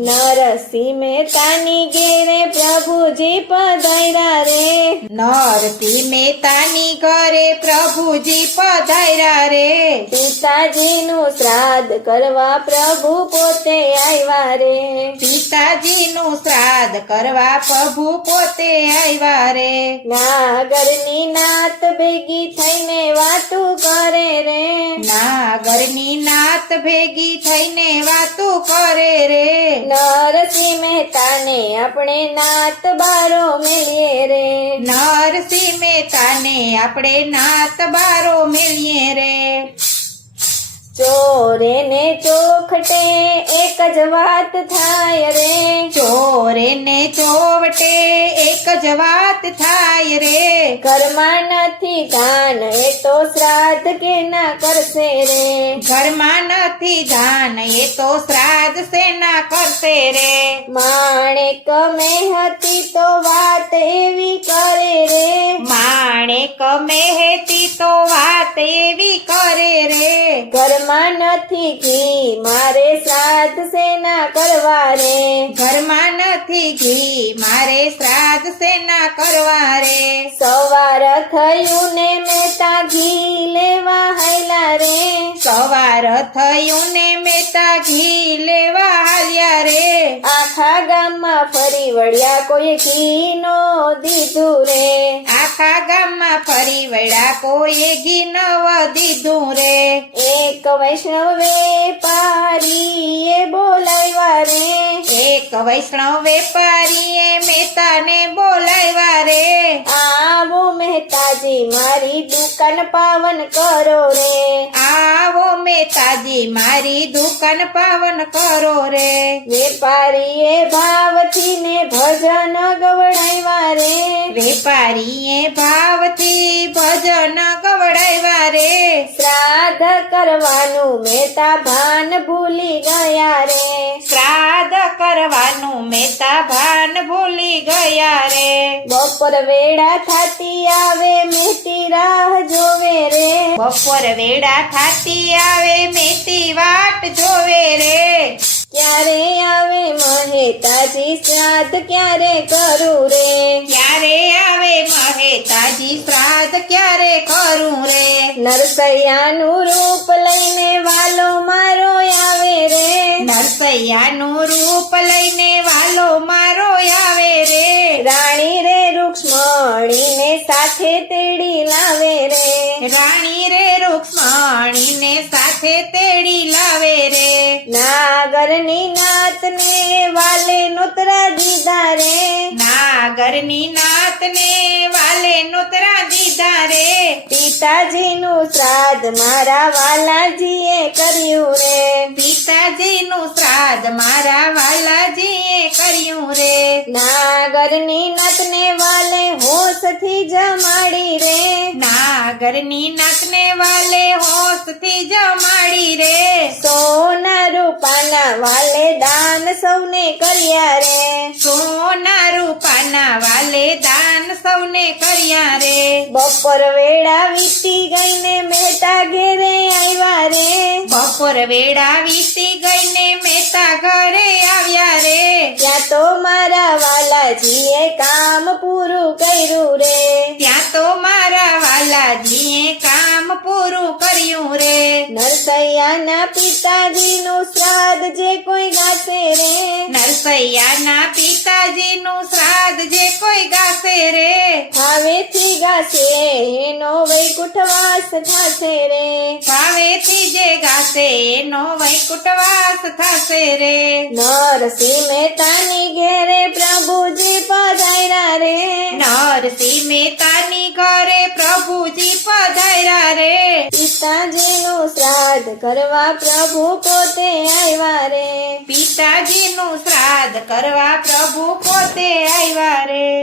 નરસિંહ મહેતાની ઘેરે પ્રભુજી પધાર્યા રે। નરસિંહ મહેતાની ઘરે પ્રભુજી પધાર્યા રે। પિતાજીનું શ્રાદ્ધ કરવા પ્રભુ પોતે આવ્યા રે। પિતાજીનું શ્રાદ્ધ કરવા પ્રભુ પોતે આવ્યા રે। નાગરની નાત ભેગી થઈને વાતું કરે રે। નાગરની નાત ભેગી થઈને વાતું કરે રે। નરસિંહ મહેતાને આપણે નાત બારો મેલીએ રે। નરસિંહ મહેતાને આપણે નાત બારો મેલીએ રે। ચોરે ને ચોખટે એક જ વાત થાય રે। ચોરે ને ચોવટે એક જ વાત થાય રે। ઘરમાં નથી ધાન એ તો શ્રાદ્ધ કેના કરશે રે। ઘરમાં નથી ધાન એ તો શ્રાદ્ધ સેના કરશે રે। માણેક મેહતી તો વાત એવી કરે રે। માણેક મહેતી તો વાત એવી કરે રે। ઘરમાં નથી ઘી મારે શ્રાદ્ધ સેના કરવા રે। ઘરમાં નથી ઘી મારે શ્રાદ્ધ સેના કરવા રે। સવાર થયું ને મહેતા ઘી લેવા હાલ્યા રે। સવાર થયું ને મહેતા ઘી લેવા હાલ્યા રે। આખા ગામમાં ફરી વળ્યા કોઈ ઘી નો દીધું રે। આખા ગામમાં ફરી વળ્યા કોઈએ ઘી નવ દીધું રે। એક વૈષ્ણવ વેપારીએ બોલાવ્યા રે। એક વૈષ્ણવ વેપારીએ મહેતાને બોલાવ્યા રે। આવો મહેતાજી મારી દુકાન પાવન કરો રે। આવો મહેતાજી મારી દુકાન પાવન કરો રે। વેપારીએ ભાવથી ને ભજન ગવડાવ્યા રે। વેપારીએ ભાવથી ભજન ગવડાવ્યા રે। શ્રાદ્ધ કરવાનું મહેતા ભાન ભૂલી ગયા રે। શ્રાદ્ધ કરવાનું મહેતા ભાન ભૂલી ગયા રે। બપોર વેળા થાતી આવે મહેતી રાહ જોવે રે। બપોર વેળા થાતી આવે મહેતી વાટ જોવે રે। ક્યારે આવે મહેતાજી શ્રાદ્ધ ક્યારે કરું રે। ક્યારે આવે મહેતાજી શ્રાદ્ધ ક્યારે કરું રે। નરસૈયાનું રૂપ લઈને વાલો મારો આવે રે। નરસૈયાનું રૂપ લઈને વાલો મારો આવે રે। રાણી રે રૂક્ષ્મણીને સાથે તેડી લાવે રે। રાણી રે રૂક્ષ્મણીને સાથે તેડી લાવે રે। નાગરની નાતને વાલે નોતરા દીધા રે। નાગરની નાતને વાલે નોતરા દીધા રે। પિતાજીનું શ્રાદ્ધ મારા વાલાજીએ કર્યું રે। પિતાજીનું શ્રાદ્ધ મારા વાલાજીએ કર્યું રે। નાગરની નાતને વાલે હોશથી જમાડી રે। નાગરની નાતને વાલે હોશથી જમાડી રે। સોના રૂપાના વાલે દાન સૌને કર્યા રે। સોના રૂપાના વાલે દાન સૌને કર્યા રે। બપોર વેળા વીતી ગઈને મહેતા ઘેરે આવ્યા રે। બપોર વેળા વીતી ગઈને મહેતા ઘરે આવ્યા રે। ત્યાં તો મારા વાલાજીએ કામ પૂરું કર્યું રે। ત્યાં તો મારા વાલાજીએ કામ પૂરું કર્યું રે। નરસૈયાના પિતાજીનું શ્રાદ્ધ જે કોઈ ગાશે રે। નરસૈયાના પિતાજીનું શ્રાદ્ધ જે કોઈ ગાશે રે। ભાવેથી ગાશે એનો વૈકુંઠવાસ થશે રે। ભાવેથી જે ગાશે એનો વૈકુંઠવાસ થશે રે। નરસિંહ મહેતાની ઘેરે પ્રભુજી પધાર્યા રે। નરસિંહ મહેતાની ઘરે પ્રભુજી પધાર્યા રે। પિતાજીનું શ્રાદ્ધ કરવા પ્રભુ પોતે આવ્યા રે। પિતાજીનું શ્રાદ્ધ કરવા પ્રભુ પોતે આવ્યા રે।